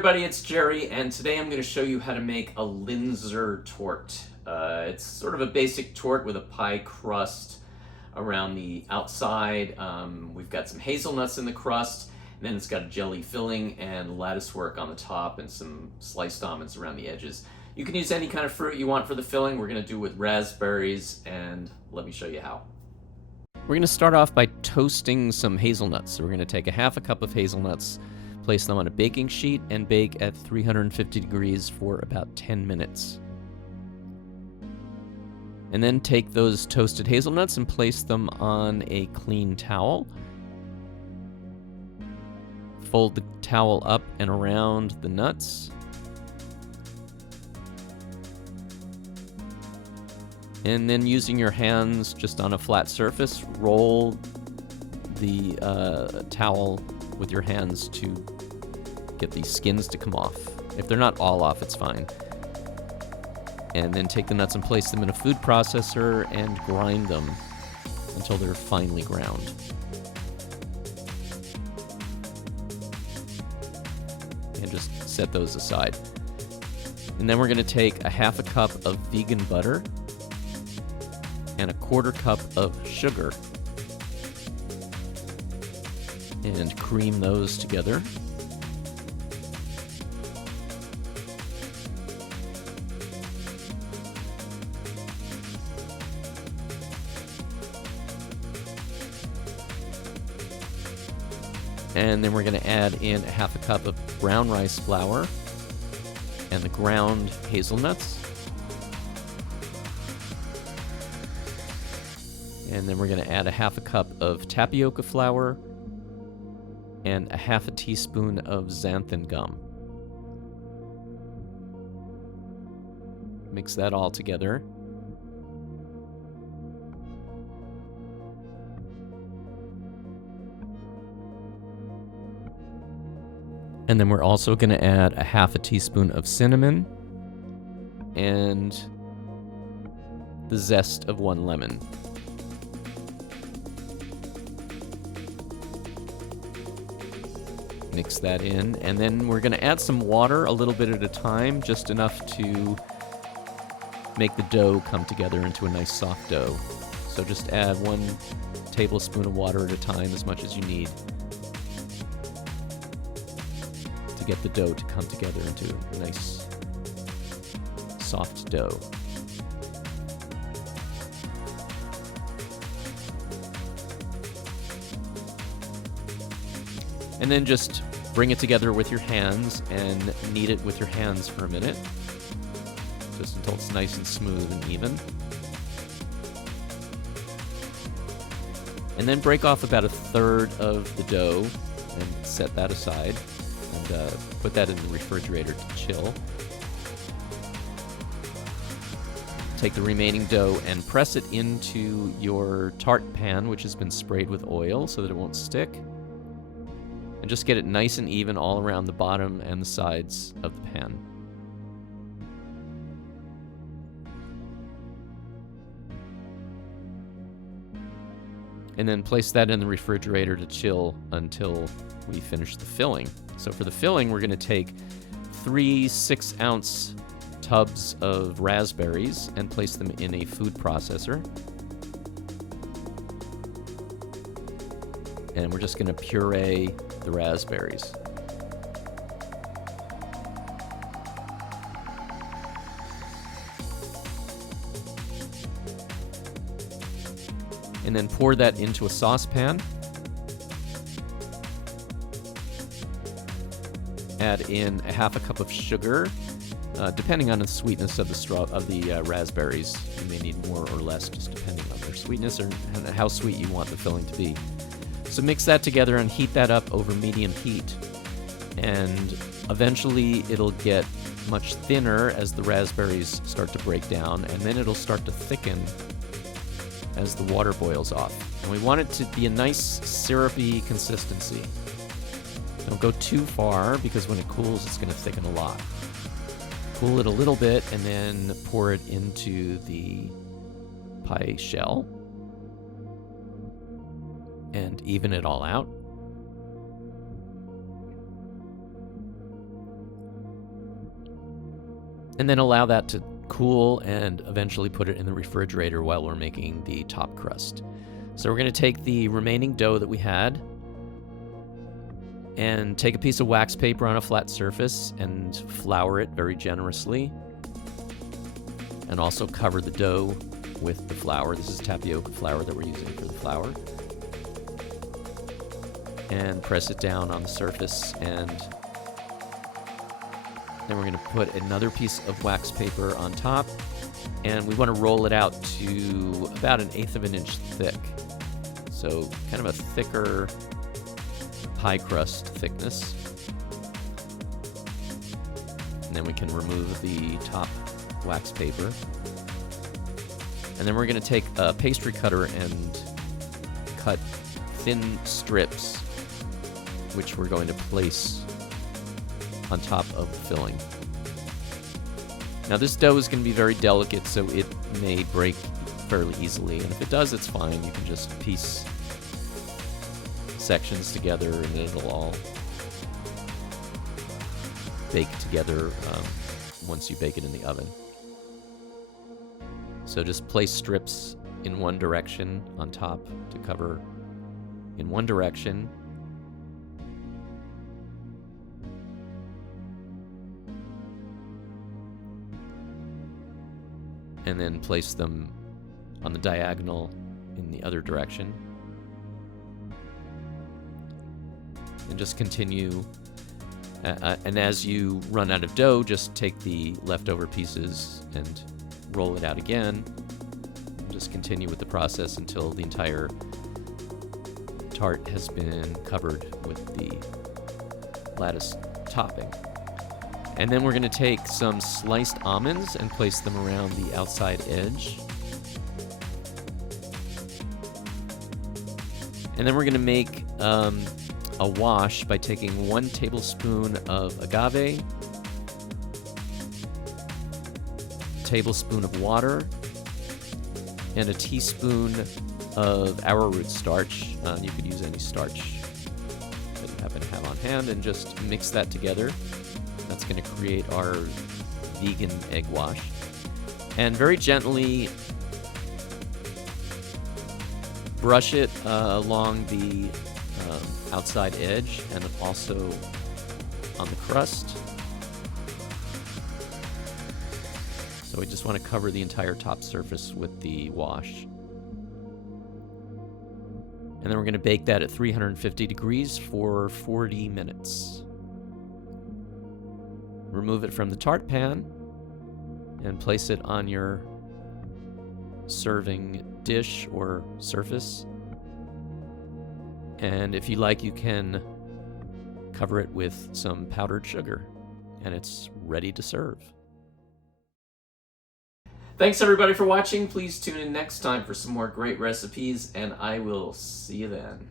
everybody, it's Jerry, and today I'm going to show you how to make a Linzer Torte. It's sort of a basic torte with a pie crust around the outside. We've got some hazelnuts in the crust, and then it's got a jelly filling and lattice work on the top and some sliced almonds around the edges. You can use any kind of fruit you want for the filling. We're going to do it with raspberries, and let me show you how. We're going to start off by toasting some hazelnuts. So we're going to take a half a cup of hazelnuts, place them on a baking sheet, and bake at 350 degrees for about 10 minutes. And then take those toasted hazelnuts and place them on a clean towel. Fold the towel up and around the nuts. And then using your hands just on a flat surface, roll the towel with your hands to get the skins to come off. If they're not all off, it's fine. And then take the nuts and place them in a food processor and grind them until they're finely ground. And just set those aside. And then we're going to take a half a cup of vegan butter and a quarter cup of sugar and cream those together. And then we're going to add in a half a cup of brown rice flour and the ground hazelnuts. And then we're going to add a half a cup of tapioca flour and a half a teaspoon of xanthan gum. Mix that all together. And then we're also going to add a half a teaspoon of cinnamon and the zest of 1 lemon. Mix that in, and then we're going to add some water a little bit at a time, just enough to make the dough come together into a nice soft dough. So just add 1 tablespoon of water at a time, as much as you need, to get the dough to come together into a nice soft dough. And then just bring it together with your hands and knead it with your hands for a minute, just until it's nice and smooth and even. And then break off about 1/3 of the dough and set that aside, and put that in the refrigerator to chill. Take the remaining dough and press it into your tart pan, which has been sprayed with oil so that it won't stick. And just get it nice and even all around the bottom and the sides of the pan. And then place that in the refrigerator to chill until we finish the filling. So for the filling, we're going to take 3 6-ounce tubs of raspberries and place them in a food processor. And we're just going to puree the raspberries. And then pour that into a saucepan. Add in a half a cup of sugar. Depending on the sweetness of the raspberries, you may need more or less, just depending on their sweetness or how sweet you want the filling to be. So mix that together and heat that up over medium heat. And eventually it'll get much thinner as the raspberries start to break down, and then it'll start to thicken as the water boils off. And we want it to be a nice syrupy consistency. Don't go too far, because when it cools it's going to thicken a lot. Cool it a little bit and then pour it into the pie shell and even it all out. And then allow that to cool and eventually put it in the refrigerator while we're making the top crust. So we're going to take the remaining dough that we had and take a piece of wax paper on a flat surface and flour it very generously. And also cover the dough with the flour. This is tapioca flour that we're using for the flour. And press it down on the surface, and then we're going to put another piece of wax paper on top, and we want to roll it out to about 1/8 of an inch thick. So kind of a thicker pie crust thickness. And then we can remove the top wax paper. And then we're going to take a pastry cutter and cut thin strips, which we're going to place on top of the filling. Now this dough is going to be very delicate, so it may break fairly easily, and if it does, it's fine. You can just piece sections together and it'll all bake together once you bake it in the oven. So just place strips in one direction on top to cover in one direction. And then place them on the diagonal in the other direction. And just continue. And as you run out of dough, just take the leftover pieces and roll it out again. And just continue with the process until the entire tart has been covered with the lattice topping. And then we're going to take some sliced almonds and place them around the outside edge. And then we're going to make a wash by taking 1 tablespoon of agave, a tablespoon of water, and a teaspoon of arrowroot starch. You could use any starch that you happen to have on hand, and just mix that together. That's going to create our vegan egg wash. And very gently brush it along the outside edge and also on the crust. So we just want to cover the entire top surface with the wash. And then we're going to bake that at 350 degrees for 40 minutes. Remove it from the tart pan and place it on your serving dish or surface. And if you like, you can cover it with some powdered sugar, and it's ready to serve. Thanks everybody for watching. Please tune in next time for some more great recipes, and I will see you then.